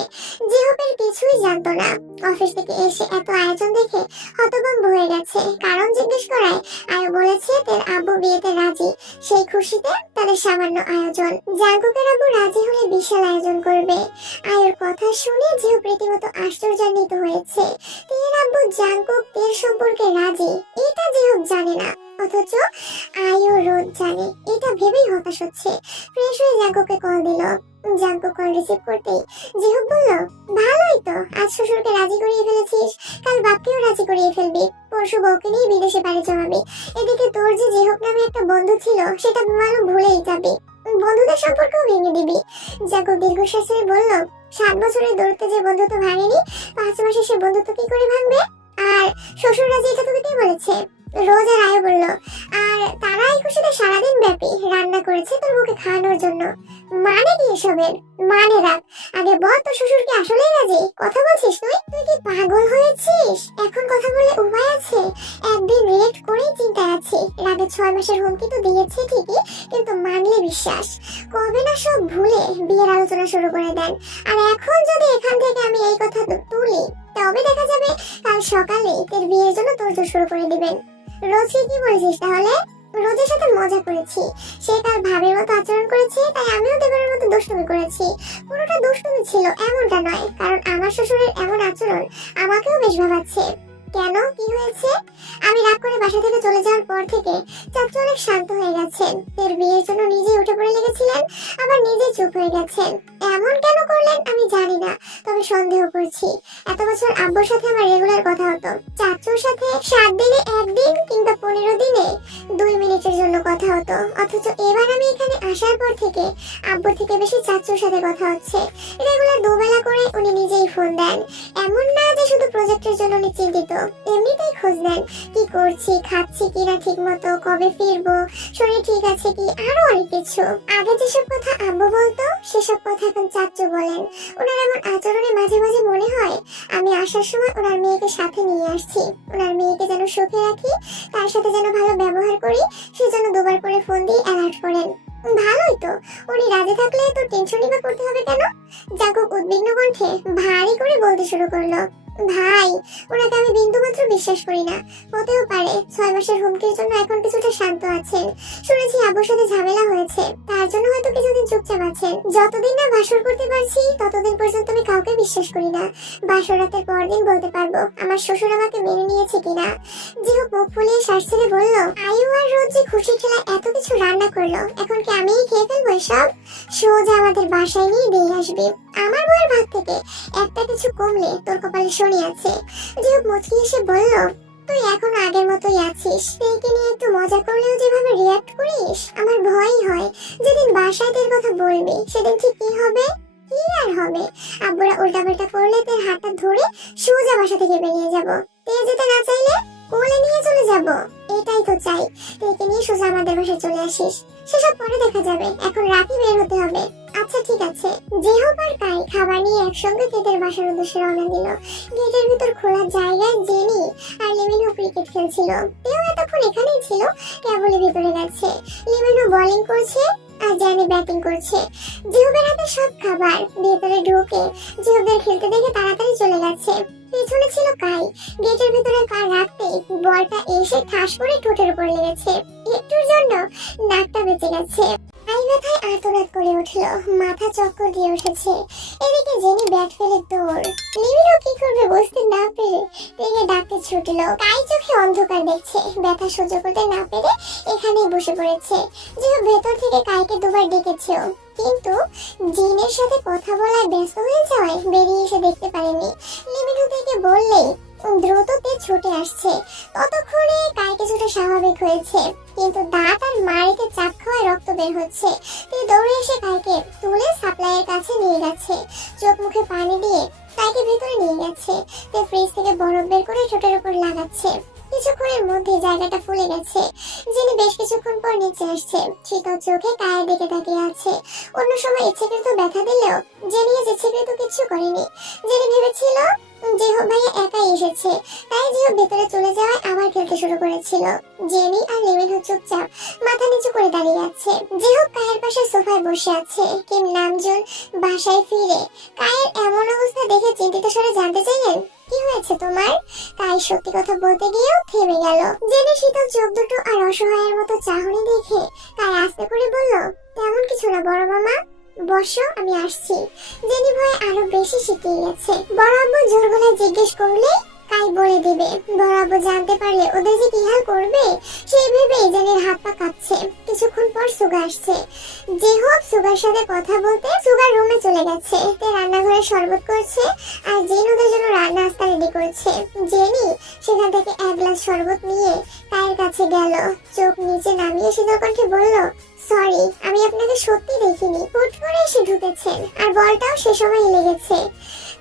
জেহুপের কিছুই জানতো না। অফিস থেকে এসে এত আয়োজন দেখে হতভম্ব হয়ে গেছে। কারণ জিজ্ঞেস করায় আয়ু বলেছে তার আব্বু বিয়েতে রাজি, সেই খুশিতে তাদের সামান্য আয়োজন। জাঙ্কুকের আব্বু রাজি হলে বিশাল আয়োজন করবে। আয়ুর কথা শুনে জেহুপ রীতিমতো আশ্চর্যান্বিত হয়েছে। তের আব্বু জাঙ্কুক তের সম্পর্কে রাজি, এটা জেহুপ জানে না, অথচ আয়ু রোজ জানে। এটা ভেবেই হতাশ হচ্ছে। ফ্রেশ হয়ে জাঙ্কুকে কল দিল। জাঙ্কু কল রিসিভ করতেই জেহুপ বলল, ভালোই তো, আজ শ্বশুরকে রাজি করিয়ে ফেলেছিস, কাল বাপকেও রাজি করিয়ে ফেলবি, পরশু বউকে নিয়ে বিদেশে বাড়ি জমাবি। এদিকে তোর যে জেহুপ নামে একটা বন্ধু ছিল সেটা মালুম ভুলেই যাবি, বন্ধুদের সম্পর্কও ভেঙে দিবি। জাঙ্কু দীর্ঘশ্বাস ছেড়ে বলল, 7 বছরের দূরত্বে যে বন্ধুত্ব ভাঙেনি 5 মাসে সে বন্ধুত্ব কি করে ভাঙবে? আর শ্বশুর রাজি এটা তোকে কে বলেছে? রোজ আর আয়ু বলল, আর তারা এই খুশিতে সারাদিন ব্যাপী রান্না করেছে তোর মুখে খাওয়ানোর জন্য। মানে কি এসবের? মানে রাখ, আগে বল তোর শ্বশুর কি আসলেই রাজি? কথা বলছিস তুই? তুই কি পাগল হয়েছিস? এখন কথা বলে উপায় আছে? একদিন রিয়েক্ট করেই চিন্তায় আছি। রাগে 6 মাসের হুমকি তো দিয়েছে ঠিকই, কিন্তু মানলে বিশ্বাস কবে না সব ভুলে বিয়ের আলোচনা শুরু করে দেন। আর এখন যদি এখান থেকে আমি এই কথা তুলি তবে দেখা যাবে কাল সকালে তোর বিয়ের জন্য তোড়জোড় শুরু করে দিবেন। রোজকে কি বলেছিস তাহলে? রোজের সাথে মজা করেছি, সে তার ভাবের মতো আচরণ করেছে, তাই আমিও দেবের মতো দুষ্টুমি করেছি। পুরোটা দুষ্টুমি ছিল এমনটা নয়, কারণ আমার শ্বশুরের এমন আচরণ আমাকেও বেশ ভাবাচ্ছে। কেন, কি হয়েছে? আমি রাগ করে বাসা থেকে চলে যাওয়ার পর থেকে চাচু অনেক শান্ত হয়ে গেছেন। এর বিয়ের জন্য নিজেই উঠে পড়ে লেগেছিলেন, আবার নিজেই চুপ হয়ে গেছেন। এমন কেন করলেন আমি জানি না, তবে সন্দেহ করছি। এত বছর আব্বুর সাথে আমার রেগুলার কথা হতো, চাচুর সাথে 7 দিনে 1 দিন কিংবা 15 দিনে 2 মিনিটের জন্য কথা হতো। অথচ এবার আমি এখানে আসার পর থেকে আব্বুর থেকে বেশি চাচুর সাথে কথা হচ্ছে। রেগুলার দুবেলা করে উনি নিজেই ফোন দেন। এমন না যে শুধু প্রজেক্টের জন্য উনি চিন্তিত, এমনিতেই খোঁজ নেন কি করছি, খাচ্ছি কিনা ঠিক মতো, কবে ফিরবো, শরীর ঠিক আছে কি, আরো অনেক কিছু। আগে যেসব কথা আব্বু বলতো সেসব কথা এখন চাচু বলেন। ওনার এমন আচরণে মাঝে মাঝে মনে হয় আমি আসার সময় ওনার মেয়েকে সাথে নিয়ে আসছি। ওনার মেয়েকে যেন সুখে রাখি, তার সাথে যেন ভালো ব্যবহার করি, সেজন্য 2বার করে ফোন দিয়ে অ্যালার্ট করেন। ভালোই তো, উনি রাজি থাকলে তো টেনশনই বা করতে হবে কেন? জাঙ্কুক উদ্বিগ্ন কণ্ঠে ভারী করে বলতে শুরু করলো, ভাই, ওনাকে আমি বিন্দুমাত্র বিশ্বাস করি না। হতেও পারে 6 মাসের হুমকির জন্য এখন কিছুটা শান্ত আছেন। শুনেছি আব্বুর সাথে ঝামেলা হয়েছে, তার জন্য হয়তো কিছুদিন চুপচাপ আছেন। যতদিন না বাসর করতে পারছি ততদিন পর্যন্ত আমি কাউকে বিশ্বাস করি না। বাসর রাতের পরদিন বলতে পারবো আমার শ্বশুর আমাকে মেনে নিয়েছে কিনা। জিহু মুখ ফুলিয়ে শ্বাস ছেড়ে বলল, আয়ু আর রোজ যে খুশি খেলা এত কিছু রান্না করলো, এখন কি আমিই খেয়ে ফেলবো এসব? সোজা আমাদের বাসায় নিয়ে দিয়ে আসবি। আমার বউয়ের ভাত থেকে একটা কিছু কমলে তোর কপালে শনি আছে। জিহু মুচকি এসে বলল, তুই এখন আগের মতোই আছিস। মেয়েকে নিয়ে একটু মজা করলেও যেভাবে রিয়াক্ট করিস, আমার ভয়ই হয় যেদিন বাসায় তোর কথা বলবি সেদিন ঠিক কি হবে। কি আর হবে, আব্বুরা উল্টাপাল্টা করলে তোর হাতটা ধরে সোজা বাসা থেকে বেরিয়ে যাব। তুই যেতে না চাইলে কোলে নিয়ে চলে যাব। এটাই তো চাই, তুইকে নিয়ে সোজা আমাদের বাসায় চলে আসিস। সেসব পরে দেখা যাবে, এখন রাতে বের হতে হবে। আচ্ছা ঠিক আছে। জিহু আর কাই খাবার নিয়ে একসঙ্গে তেদের বাসার উদ্দেশ্যে রওনা দিল। গেটের ভিতর খোলা জায়গায় জেনি আর লিমিনু ক্রিকেট খেলছিল। তেও এতক্ষণ এখানেই ছিল, কেবলই ভিতরে গেছে। লিমিনু বোলিং করছে আর জেনি ব্যাটিং করছে। জিহুবের হাতে সব খাবার। ভেতরে ঢুকে জিহুদের খেলতে দেখে তাড়াতাড়ি চলে গেছে। পেছনে ছিল কাই। গেটের ভিতরে পা রাখতেই বলটা এসে ঠাস করে ঠোঁটের উপর লেগেছে। একটুর জন্য নাকটা বেঁচে গেছে। কাই ব্যথায় আর্তনাদ করে উঠল, মাথা চক্কর দিয়ে উঠেছে। এদিকে জেনি ব্যাট ফেলে দৌড়। লিমিনও কি করবে বুঝতে না পেরে রেগে ডাকতে ছুটল। কাই চোখে অন্ধকার দেখছে, ব্যথা সহ্য করতে না পেরে এখানেই বসে পড়েছে। জিহু ভেতর থেকে কাইকে দুবার ডেকেছে, কিন্তু জিনের সাথে কথা বলায় ব্যস্ত হয়ে যাওয়ায় বেরিয়ে এসে দেখতে পারেনি। লিমিনু থেকে বললেই দ্রুততে ছুটে আসছে। ততক্ষণে কাই কিছুটা স্বাভাবিক হয়েছে, কিন্তু দাঁত আর মাড়িতে চাপ খাওয়ায় রক্ত বের হচ্ছে। তুই দৌড়ে এসে কাইকে তুলে সাপ্লাইয়ের কাছে নিয়ে গেছে। চোখ মুখে পানি দিয়ে কাইকে ভেতরে নিয়ে গেছে। তুই ফ্রিজ থেকে বরফ বের করে ঠোঁটের উপর লাগাচ্ছে। কিছুক্ষণের মধ্যে জায়গাটা ফুলে গেছে। যিনি বেশ কিছুক্ষণ পর নিচে আসছে, শীতল চোখে কায়ের দিকে তাকিয়ে আছে। অন্য সময় ইচ্ছেকৃত ব্যথা দিলেও জেনি আজ ইচ্ছেকৃত কিছু করেনি। জেনি ভেবেছিল জিহু ভাইয়া একাই এসেছে, তাই জিহু ভেতরে চলে যাওয়ায় আবার খেলতে শুরু করেছিল। জেনি আর লিমিনু চুপচাপ মাথা নিচু করে দাঁড়িয়ে আছে। জিহু কায়ের পাশে সোফায় বসে আছে। কিম নামজুন বাসায় ফিরে কায়ের এমন অবস্থা দেখে চিন্তিত স্বরে জানতে চাইলেন, কি হয়েছে তোমার? কাই সত্যি কথা বলতে গিয়েও থেমে গেল। জেনে শীতল চোখ দুটো আর অসহায়ের মতো চাহনি দেখে কাই আস্তে করে বলল, তেমন কিছু না বড় মামা, বসো আমি আসছি। জেনি ভয়ে আরো বেশি শিখিয়ে গেছে। বড় আব্বু জোর গলায় জিজ্ঞেস করলে কাই বলে দিবে। বড় আব্বু জানতে পারলে ওদের যে কি হাল করবে সেই ভেবে জেনির হাত পা কাঁপছে। কিছুক্ষণ পর সুগা আসছে। জিহু সুগার সাথে কথা বলতে সুগার রুমে চলে গেছে। তে রান্নাঘরে শরবত করছে আর জেন ওদের জন্য নাস্তা রেডি করছে। জেনি সেখান থেকে এক গ্লাস শরবত নিয়ে কায়ের কাছে গেল। চোখ নিচে নামিয়ে শীতল কণ্ঠে বলল, সরি, আমি আপনাকে সত্যি দেখিনি। হুট করে এসে ঢুকেছেন আর বলটাও সে সময় লেগেছে।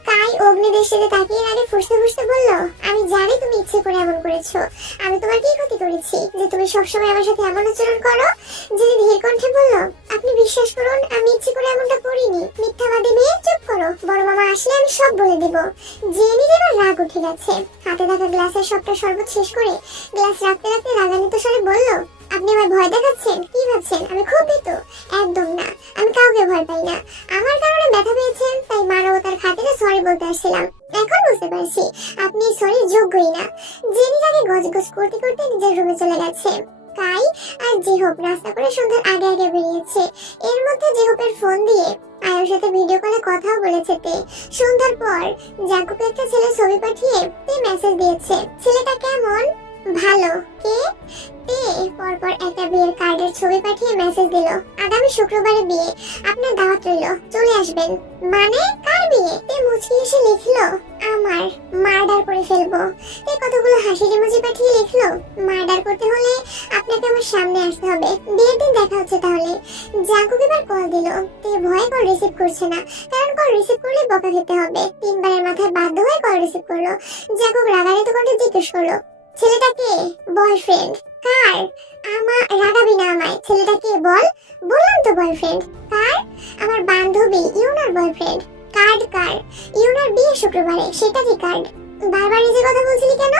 কাই অগ্নি দৃষ্টিতে তাকিয়ে আগে ফুসতে ফুসতে বলল, আমি জানি তুমি ইচ্ছে করে এমন করেছো। আমি তোমার কি ক্ষতি করেছি যে তুমি সবসময় আমার সাথে এমন আচরণ করো? জেনি ধীর কণ্ঠে বলল, আপনি বিশ্বাস করুন আমি ইচ্ছে করে এমনটা করিনি। মিথ্যাবাদী মেয়ে, চুপ করো। বড় মামা আসলে আমি সব বলে দেব। জেনির এবার রাগ উঠে গেছে। হাতে থাকা গ্লাসের সবটা শরবত শেষ করে গ্লাস রাখতে রাখতে রাগান্বিত স্বরে বলল, আপনি আমার ভয় দেখাচ্ছেন? কি ভাবছেন আমি খুব ভীতু? একদম না, আমি কাউকে ভয় পাই না। আমার কারণে ব্যথা পেয়েছেন, তাই মানবতার খাতিরে সরি বলতে আসছিলাম। এখন বুঝতে পারছি আপনি সরি যোগ্যই না। জেনির আগে গজগজ করতে করতে নিজের রুমে চলে গেছে। কাই আর জিহোপ নাস্তা করে সন্ধ্যার আগে আগে বেরিয়েছে। এর মধ্যে জিহোপের ফোন দিয়ে আয়ের সাথে ভিডিও কলে কথাও বলেছে তে। সন্ধ্যার পর জাকুকে একটা ছেলে ছবি পাঠিয়ে তে মেসেজ দিয়েছে, ছেলেটা কেমন? ভালো। কে? তে পরপর একটা বিয়ের কার্ডের ছবি পাঠিয়ে মেসেজ দিল, আগামী শুক্রবারে বিয়ে, আপনার দাওয়াত রইল, চলে আসবেন। মানে কার বিয়ে? তে মুচকি এসে লিখলো, আমার। মার্ডার করে ফেলবো। তে কতগুলো হাসির ইমোজি পাঠিয়ে লিখলো, মার্ডার করতে হলে আপনাকে আমার সামনে আসতে হবে। বিয়ের দিন দেখা হচ্ছে তাহলে। জাকুক এবার কল দিল। তে ভয়ে কল রিসিভ করছে না, কারণ কল রিসিভ করলে বকা খেতে হবে। 3 বারের মাথায় বাধ্য হয়ে কল রিসিভ করলো। জাকুক রাগান্বিত কণ্ঠে জিজ্ঞেস করলো, ছেলেটা কে? বয়ফ্রেন্ড। কার? আমার। রাগাবি না আমায়। ছেলেটা কে বল? বললাম তো বয়ফ্রেন্ড। কার? আমার বান্ধবী ইউনার বয়ফ্রেন্ড। কার্ড কার? ইউনার বিয়ে শুক্রবারে, সেটা কি কার্ড? বারবার নিজে কথা বলছিলি কেন?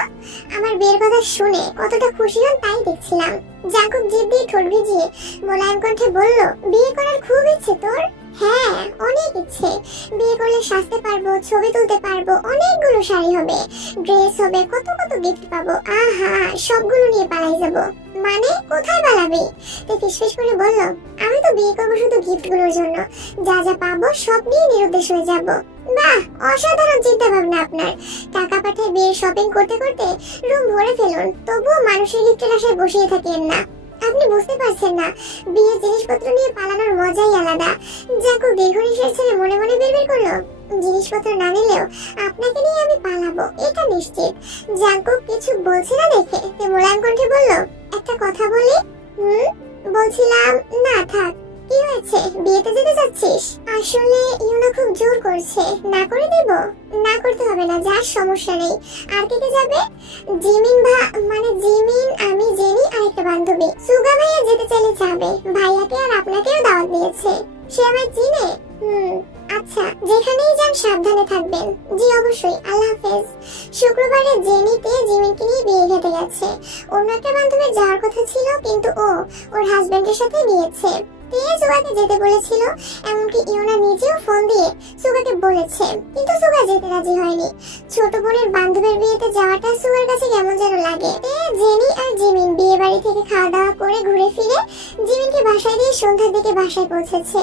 আমার বিয়ের কথা শুনে কতটা খুশি হন তাই দেখছিলাম। জাকুব জিভ দিয়ে ঠোঁট ভিজিয়ে মোলায়েম কণ্ঠে বলল, বিয়ে করার খুব ইচ্ছে তোর? হ্যাঁ, অনেক ইচ্ছে। বিয়ে করলে সাজতে পারবো, ছবি তুলতে পারবো, অনেকগুলো শাড়ি হবে, ড্রেস হবে, কত কত গিফট পাবো। আহা, সবগুলো নিয়ে পালাই যাব। মানে কোথায় পালাবি? তে ফিসফিস করে বলল, আমি তো বিয়ে করবো শুধু গিফট গুলোর জন্য। যা যা পাবো সব নিয়ে নিরুদ্দেশ হয়ে যাব। বাহ, অসাধারণ চিন্তা ভাবনা আপনার। টাকা পাঠিয়ে বিয়ের শপিং করতে করতে রুম ভরে ফেলুন, তবুও মানুষের গিফটের আশায় বসিয়ে থাকেন না। আপনি বুঝতে পারছেন না, বিয়ের জিনিসপত্র নিয়ে পালানোর মজাই আলাদা। যাকো দীর্ঘ নিঃশ্বাস ছেড়ে মনে মনে বিড়বিড় করলো, জিনিসপত্র না নিলেও আপনাকে নিয়ে আমি পালাবো, এটা নিশ্চিত। জাঙ্কুক কিছু বলছে না দেখে সে মোলায়েম কণ্ঠে বলল, একটা কথা বলি। বলছিলাম না, থাক। কি হয়েছে, বিয়েতে যেতে চাচ্ছিস? আসলে ইউনা খুব জোর করছে, না করে দেব? না করতে হবে না, যার সমস্যা নেই। আর কে কে যাবে? জিমিন মানে জিমিন, আমি, জেনি আর একটা বান্ধবী। সুগা ভাইয়া যেতে চাইলে যাবে, ভাইয়াকে আর আপনাকেও দাওয়াত দিয়েছে। সে আমায় চিনে? আচ্ছা, যেখানেই যান সাবধানে থাকবেন। জি অবশ্যই, আল্লাহ হাফেজ। শুক্রবারে জেনিতে জিমিনকে নিয়ে বিয়ে খেতে গেছে। অন্য একটা বান্ধবীর যাওয়ার কথা ছিল, কিন্তু ও ওর হাজবেন্ডের সাথে গিয়েছে। সুগাকে যেতে বলেছিল, এমনকি ইউনা নিজেও ফোন দিয়ে সুগাকে বলেছে, কিন্তু সুগা যেতে রাজি হয়নি। ছোট বোনের বান্ধবীর বিয়েতে যাওয়াটা সুগার কাছে কেমন যেন লাগে। জেনি আর জিমিন বিয়ে বাড়ি থেকে খাওয়া দাওয়া করে ঘুরে ফিরে জিমিনকে বাসায় দিয়ে সন্ধ্যার দিকে বাসায় পৌঁছেছে।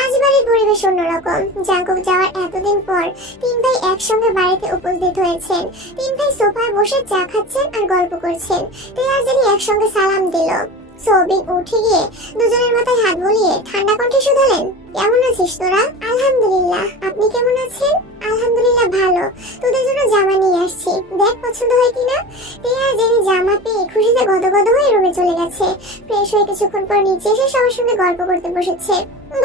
আজ বাড়ির পরিবেশ অন্যরকম। জাঙ্কুক যাওয়ার এতদিন পর তিন ভাই একসঙ্গে বাড়িতে উপস্থিত হয়েছেন। তিন ভাই সোফায় বসে চা খাচ্ছেন আর গল্প করছেন। আর জেনি একসঙ্গে সালাম দিল। সৌবিন উঠে গিয়ে দুজনের মাথায় হাত বুলিয়ে ঠান্ডা কণ্ঠে শুধালেন, কেমন আছিস তোরা? আলহামদুলিল্লাহ, আপনি কেমন আছেন? আলহামদুলিল্লাহ ভালো। তোদের জন্য জামা নিয়ে আসছি, দেখ পছন্দ হয় কিনা। আর জেনি জামা পেয়ে খুশিতে গদগদ হয়ে রুমে চলে গেছে। ফ্রেশ হয়ে কিছুক্ষণ পর নিচে এসে সবার সঙ্গে গল্প করতে বসেছে।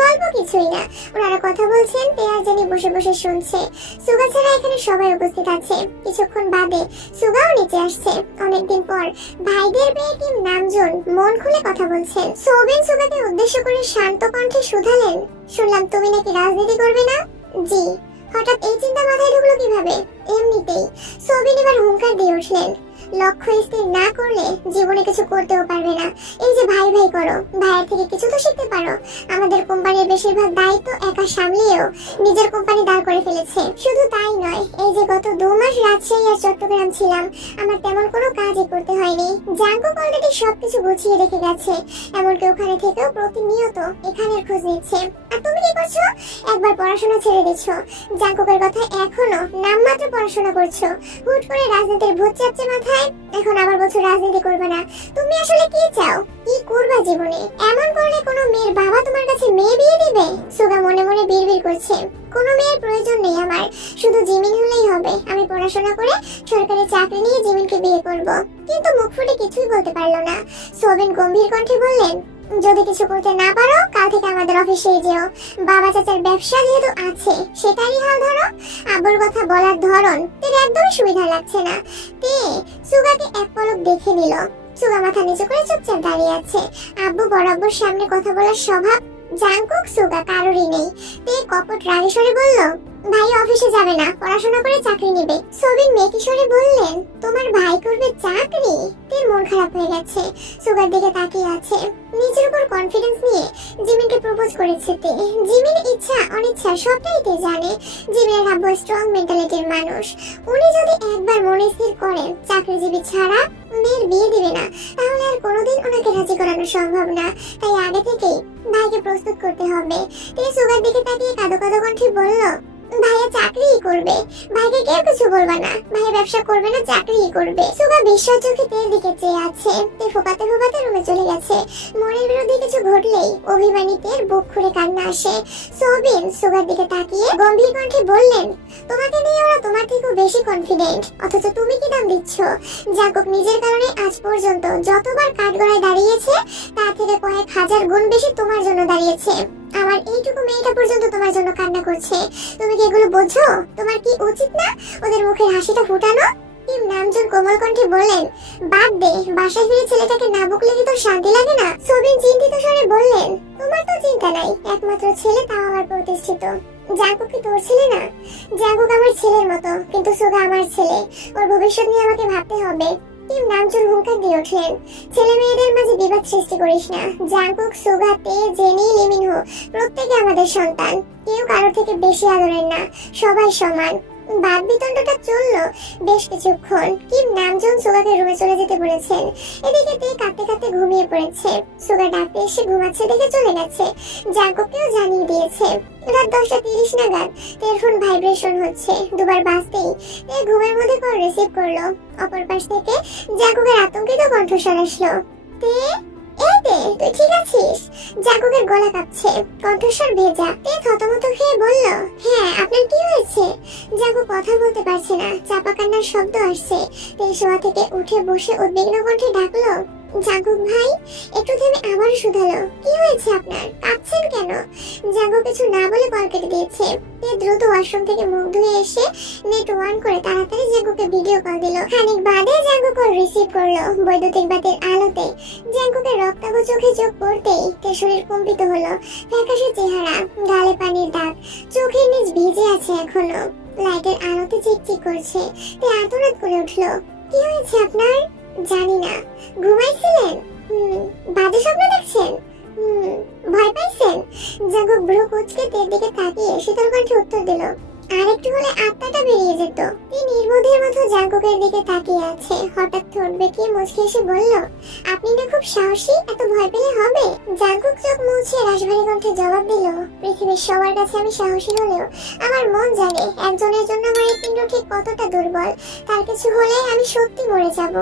গল্প কিছুই না, ওনারা কথা বলছেন, আর জেনি বসে বসে শুনছে। সুগা ছাড়া এখানে সবাই উপস্থিত আছে। কিছুক্ষণ বাদে সুগাও নিচে আসছে। অনেকদিন পর ভাইদের মেয়ে কিম নামজুন মন খুলে কথা বলছেন। সৌবিন সুগাকে উদ্দেশ্য করে শান্ত কণ্ঠে শুধালেন, শুনলাম তুমি নাকি রাজনীতি করবে না? জি। হঠাৎ এই চিন্তা মাথায় ঢুকলো কিভাবে? এমনিতেই। সৌবিন এবার হুঙ্কার দিয়ে উঠলেন, লক্ষ্য স্থির না করলে জীবনে কিছু করতেও পারবে না। এই যে ভাই ভাই করো, ভাইয়ের থেকে কিছু তো শিখতে পারো। আমাদের কোম্পানির বেশিরভাগ দায়িত্ব একা সামলিয়েও নিজের কোম্পানি দাঁড় করে ফেলেছে। শুধু তাই নয়, এই যে গত 2 মাস রাজশাহী আর চট্টগ্রাম ছিলাম, আমার তেমন কোনো কাজই করতে হয়নি। জাঙ্কুক অলরেডি সবকিছু গুছিয়ে রেখে গেছে, এমনকি ওখানে থেকেও প্রতিনিয়ত এখানের খোঁজ নিচ্ছে। আর তুমি কি করছো? একবার পড়াশোনা ছেড়ে দিচ্ছ। জাঙ্কুকের কথা এখনো নামমাত্র পড়াশোনা করছো। হুট করে রাজনীতির ভূত চাপছে মাথায়। এখন আবার বছর রাজনীতি করবে না। তুমি আসলে কি চাও? কি করবা জীবনে? এমন করলে কোনো মেয়ের বাবা তোমার কাছে মেয়ে বিয়ে দিবে? সুগা মনে মনে বিড়বিড় করছে, কোনো মেয়ের প্রয়োজন নেই আমার, শুধু জিমিন হলেই হবে। আমি পড়াশোনা করে সরকারি চাকরি নিয়ে জিমিনকে বিয়ে করব। কিন্তু মুখ ফুটে কিছুই বলতে পারলো না। সোবিন গম্ভীর কণ্ঠে বললেন, যদি কিছু করতে না পারো, কাল থেকে আমাদের অফিসে যেও। বাবা চাচার ব্যবসা যেহেতু আছে, সেটারই হাল ধরো। আব্বুর কথা বলার ধরন তোর একদমই সুবিধা লাগছে না। সুগাকে এক পলক দেখে নিল। সুগা মাথা নিচু করে চুপচাপ দাঁড়িয়ে আছে। আব্বু বড় আব্বুর সামনে কথা বলার স্বভাব জাঙ্কুক সুগা কারোরই নেই। কপট রাগী স্বরে বলল, ভাই অফিসে যাবে না, পড়াশোনা করে চাকরি নেবে। সবিন মেকি স্বরে বললেন, তোমার ভাই করবে চাকরি? মন খারাপ হয়ে গেছে। সুগার দিকে তাকিয়ে আছে। নিজের উপর কনফিডেন্স নিয়ে জিমিনকে প্রপোজ করেছে তে। জিমিন ইচ্ছা অনিচ্ছা সবটাই তে জানে। জিমিনের আব্বু স্ট্রং মেন্টালিটির মানুষ। উনি যদি একবার মনে স্থির করেন চাকরিজীবী ছাড়া মেয়ের বিয়ে দিবে না, তাহলে আর কোনোদিন ওনাকে রাজি করানো সম্ভব না। তাই আগে থেকেই ভাইকে প্রস্তুত করতে হবে। তিনি সুগার দিকে তাকিয়ে কাঁদো কাঁদো কণ্ঠে বলল, ভাইয়া চাকরিই করবে, ভাইকে কেউ কিছু বলবে না। ভাইয়া ব্যবসা করবে না, চাকরিই করবে। সুগা বিস্ময় চোখে তের দিকে চেয়ে আছে। তে ফোকাতে ফোকাতে রুমে চলে গেছে। মনের বিরুদ্ধে কিছু ঘটলেই অভিমানী তের বুক খুলে কান্না আসে। সোবিন সুগার দিকে তাকিয়ে গম্ভীর কণ্ঠে বললেন, তোমাকে নিয়ে ওরা তোমার থেকেও বেশি কনফিডেন্ট, অথচ তুমি কি দাম দিচ্ছ? জাঙ্কুক নিজের কারণে আজ পর্যন্ত যতবার কাঠগড়ায় দাঁড়িয়েছে, তার থেকে কয়েক হাজার গুণ বেশি তোমার জন্য দাঁড়িয়েছে। আমার এইটুকু মেয়েটা পর্যন্ত তোমার জন্য কান্না করছে। তুমি কি এগুলো বোঝো? তোমার কি উচিত না ওদের মুখের হাসিটা ফুটানো? কিম নামজুন কোমল কণ্ঠে বললেন, বাদ দে, বাসায় ফিরে ছেলেটাকে না বকলে কি তোর শান্তি লাগে না? সবিন চিন্তিত স্বরে বললেন, তোমার তো চিন্তা নাই, একমাত্র ছেলে তাও আমার প্রতিষ্ঠিত। জাঙ্কুক কি তোর ছেলে না? জাঙ্কুক আমার ছেলের মতো, কিন্তু সুগা আমার ছেলে। ওর ভবিষ্যৎ নিয়ে আমাকে ভাবতে হবে। কিম নামজুর হুঙ্কার দিয়ে উঠলেন, ছেলে মেয়েদের মাঝে বিবাদ সৃষ্টি করিস না। জাঙ্কুক, সুগা, তে, জেনি, লিমিনহো প্রত্যেকে আমাদের সন্তান, কেউ কারোর থেকে বেশি আদরের না, সবাই সমান। বাদ বিতণ্ডটা চললো বেশ কিছুক্ষণ। কিম নামজুন সুগাকে রুমে চলে যেতে বলেছেন। এদিকে তে কাঁদতে কাঁদতে ঘুমিয়ে পড়েছে। সুগা ডাকতে এসে ঘুমাচ্ছে দেখে চলে গেছে। জাঙ্কুককেও জানিয়ে দিয়েছে। রাত 10:30 নাগাদ তের ফোন ভাইব্রেশন হচ্ছে। দুবার বাজতেই তে ঘুমের মধ্যে কল রিসিভ করলো। অপর পাশ থেকে জাঙ্কুকের আতঙ্কিত কণ্ঠস্বর আসলো, তে, এই তে, তুই ঠিক আছিস? জাঙ্কুকের গলা কাঁপছে, কণ্ঠস্বর ভেজা। তে থতমত খেয়ে বলল, হ্যাঁ, আপনার কি হয়েছে? জাঙ্কুক কথা বলতে পারছে না, চাপা কান্নার শব্দ আসছে। তে শোয়া থেকে উঠে বসে উদ্বিগ্ন কণ্ঠে ডাকলো, জাঙ্কুক ভাই। একটু থেমে আবার শুধালো, কি হয়েছে আপনার? কাঁদছেন কেন? জাঙ্কুক কিছু না বলে কল কেটে দিয়েছে। তে দ্রুত ওয়াশরুম থেকে মুখ ধুয়ে এসে নেট অন করে তাড়াতাড়ি জাঙ্কুকে ভিডিও কল দিল। খানিক বাদে জাঙ্কুক কল রিসিভ করলো। বৈদ্যুতিক বাতির আলোতে জাঙ্কুকের রক্তাভ চোখে চোখ পড়তেই তে শরীর কম্পিত হলো। ফ্যাকাশে চেহারা, গালে পানির দাগ, চোখের নিচ ভিজে আছে এখনো। লাইটের আলোতে চিকচিক করছে। তে আর্তনাদ করে উঠলো, কি হয়েছে আপনার? জানি না। ঘুমাইছিলেন? বাজে স্বপ্ন দেখছেন? ভয় পাইছেন? জাঙ্কুক ভ্রু কুঁচকে তের দিকে তাকিয়ে শীতল কণ্ঠে উত্তর দিল, আর একটু হলে আত্মাটা বেরিয়ে যেত। তিনি নির্বোধের মতো জাঙ্কুকের দিকে তাকিয়ে আছে। হঠাৎ ঠোঁট বেঁকিয়ে মুচকে এসে বলল, আপনি না খুব সাহসী, এত ভয় পেলে হবে? জাঙ্কুক চোখ মুছে রাশভারী কণ্ঠে জবাব দিল, পৃথিবীর সবার কাছে আমি সাহসী হলেও আমার মন জানে একজনের জন্য আমার এই পিণ্ড ঠিক কতটা দুর্বল। তার কিছু হলে আমি সত্যি মরে যাব।